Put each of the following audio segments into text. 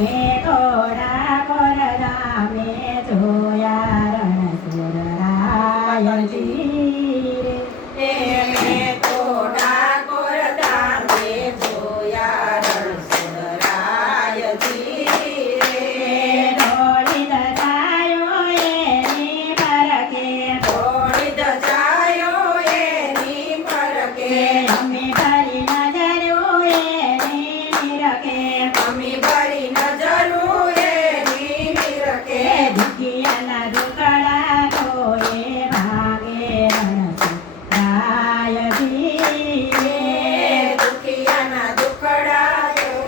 મેં થોડા કોરધામે જોયા રણછોડરાયજી રે. મેં થોડા કોરધામે જોયા રણછોડરાયજી રે. દોડી દજાયો એની પરકે દોડી દજાયો એની પરકે અમે ભરી નજરો એની નિરખે અમી ભરી નજરો એની નિરખે દુખિયાના દુકડા તોય ભાગે રણછોડરાયજી રે. દુખિયાના દુખડાયો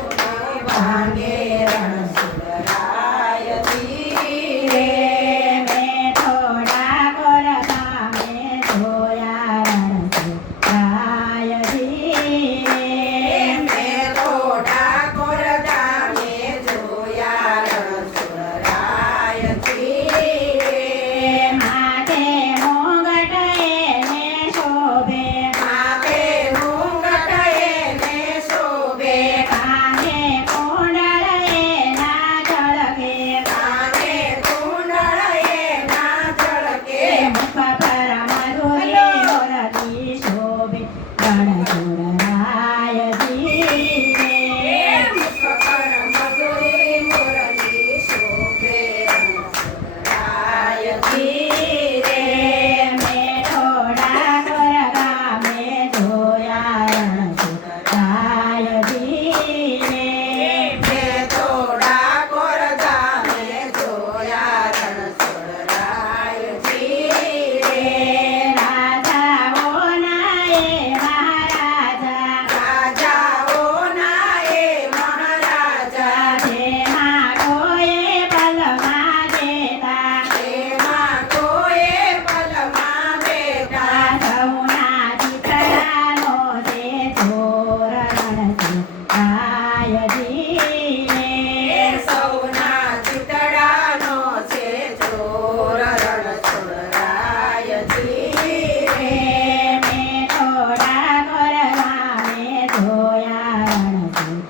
ભાંગે રણછોડરાયજી રે. મેં થોડા કોરધામે જોયા રણછોડરાયજી રે. મેં થોડા કોરધામે જોયા રણછોડરાયજી રે. માથે મોંગટ એને શોભે માથે ઘૂંઘટ એને શોભે. કાને કુંડળ એના ઝળકે કાને કુંડળ એના ઝળકે. મુખ પર મધુરી મોરલી શોભે રણછોડરાયજી રે. મુખ પર મધુરી મુરલી શોભે રણછોડરાયજી રે. મેં થોડા કોરધામે જોયા રણછોડરાયજી રે. મેં થોડા કોરધામે જોયા રણછોડરાયજી રે. રાજાઓના એ મહારાજા રાજાઓના એ મહારાજા. જેમાં કોઈએ પલમાં દેતા એમાં કોએ પલમાં બેઠા. સૌના ચિતરાનો છે ચોર રણછોડરાયજી રે. સૌના ચિતડાનો છે ચોર રણછોડરાયજી રે. મેં થોડા કોરધામે જોયા રણછોડરાયજી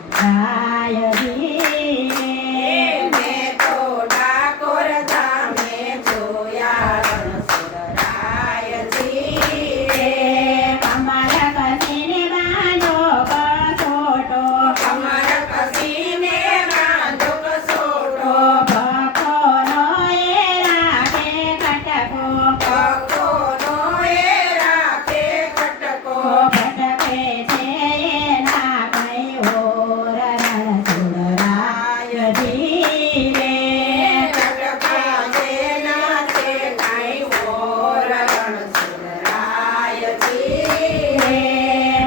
રે. મેં થોડા કોરધામે જોયા રણછોડરાયજી રે. કમર કસીને બાંધો કસોટો કમર કસીને બાંધો કસોટો. ભખોનો એ રાખે કટકો ભક્તોનો એ રાખે કટકો. ભટકે છે એના કઈ ઓર રણછોડરાયજી રે. કટકા જેના છે કાંઈ ઓર રણછોડરાયજી રે.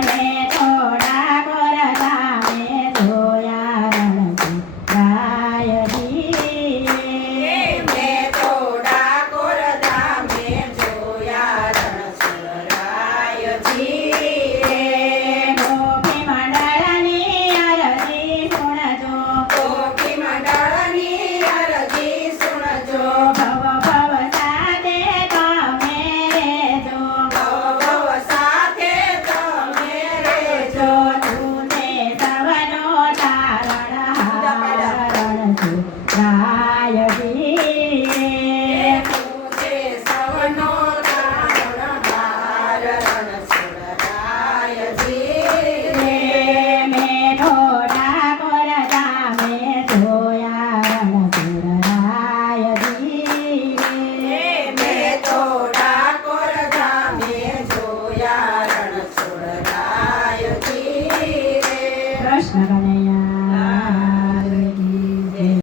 મેં થોડા કોરધામે જોયા રણછોડરાયજી રે. મેં થોડા કોરધામે જોયા રણછોડરાયજી રે. ગોપી મંડળની અરજી સુણજો ગોપી મંડળની અરજી સુણજો. ભવ ભવ સાથે તમે રેજો ભવ સાથે તમે રેજો. તું તે સવનો તારણહાર રણછોડરાયજી રે. તું છે સૌનો તારણહાર રણછોડરાયજી રે. મેં થોડા કોરધામે જોયા રણછોડરાયજી રે. મેં થોડા કોરધામે જોયા રણછોડરાયજી રે. કૃષ્ણ કને